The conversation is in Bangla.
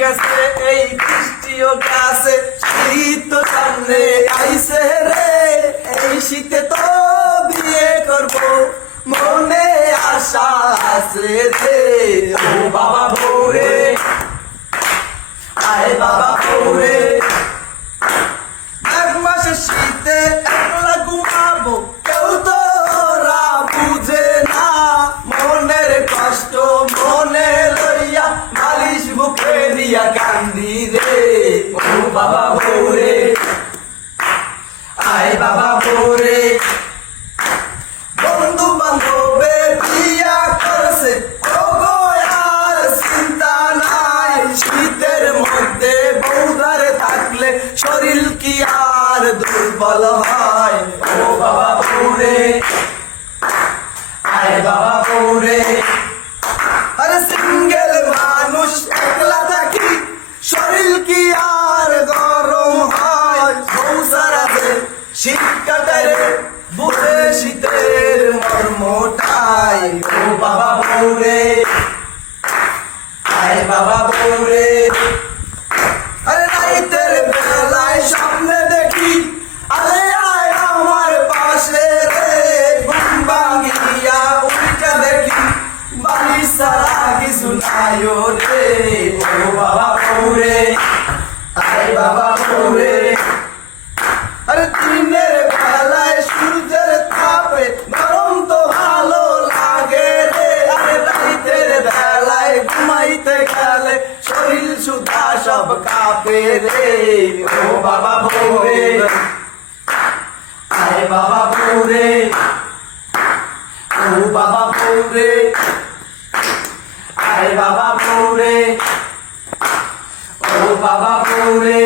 গেছে এই বৃষ্টিও গেছে শীত তো সামনে আইছে রে এই শীতে তো বিয়ে করব মনে আশা আছে রে ও বাবা বউরে আয় বাবা বউরে এক মাসে শীতে একলা ঘুমাবো কেউ তো ওরা বুঝে না মনের কষ্ট মনে লইয়া বালিশ বুকে দিয়া কান্দি রে ও বাবা বউরে আয় বাবা বউরে বন্ধু বান্ধবে বিয়া করছে ওগো আর চিন্তা নাই শীতের মধ্যে বউদারে থাকলে শরীর কি আর দুর্বল হয় ও বাবা বউরে আয় বাবা বউরে আরে সিঙ্গেল মানুষ একলা থাকি শরীর কি আর গরম হয় বউ সারাতে শীত কাটারে বুঝে শীতের মর্মটাই ও বাবা বউরে আয় বাবা বউরে আরে রাইতের বেলায় সামনে দেখি আরে আয় আমার পাশে রে ঘুম ভাঙিয়া উল্টা দেখি বাড়ি সারা কিছু নাই রে ও বাবা বউরে আয় বাবা বউরে আরে দিনের বেলায় সূর্যের তাপে গরম তো ভালো লাগে রে আরে রাতের বেলায় ঘুমাইতে গেলে শরীর সুধা সব কাঁপে রে ও বাবা বউরে আয় বাবা বউরে ও বাবা বউরে আয় বাবা বউরে ও বাবা বউরে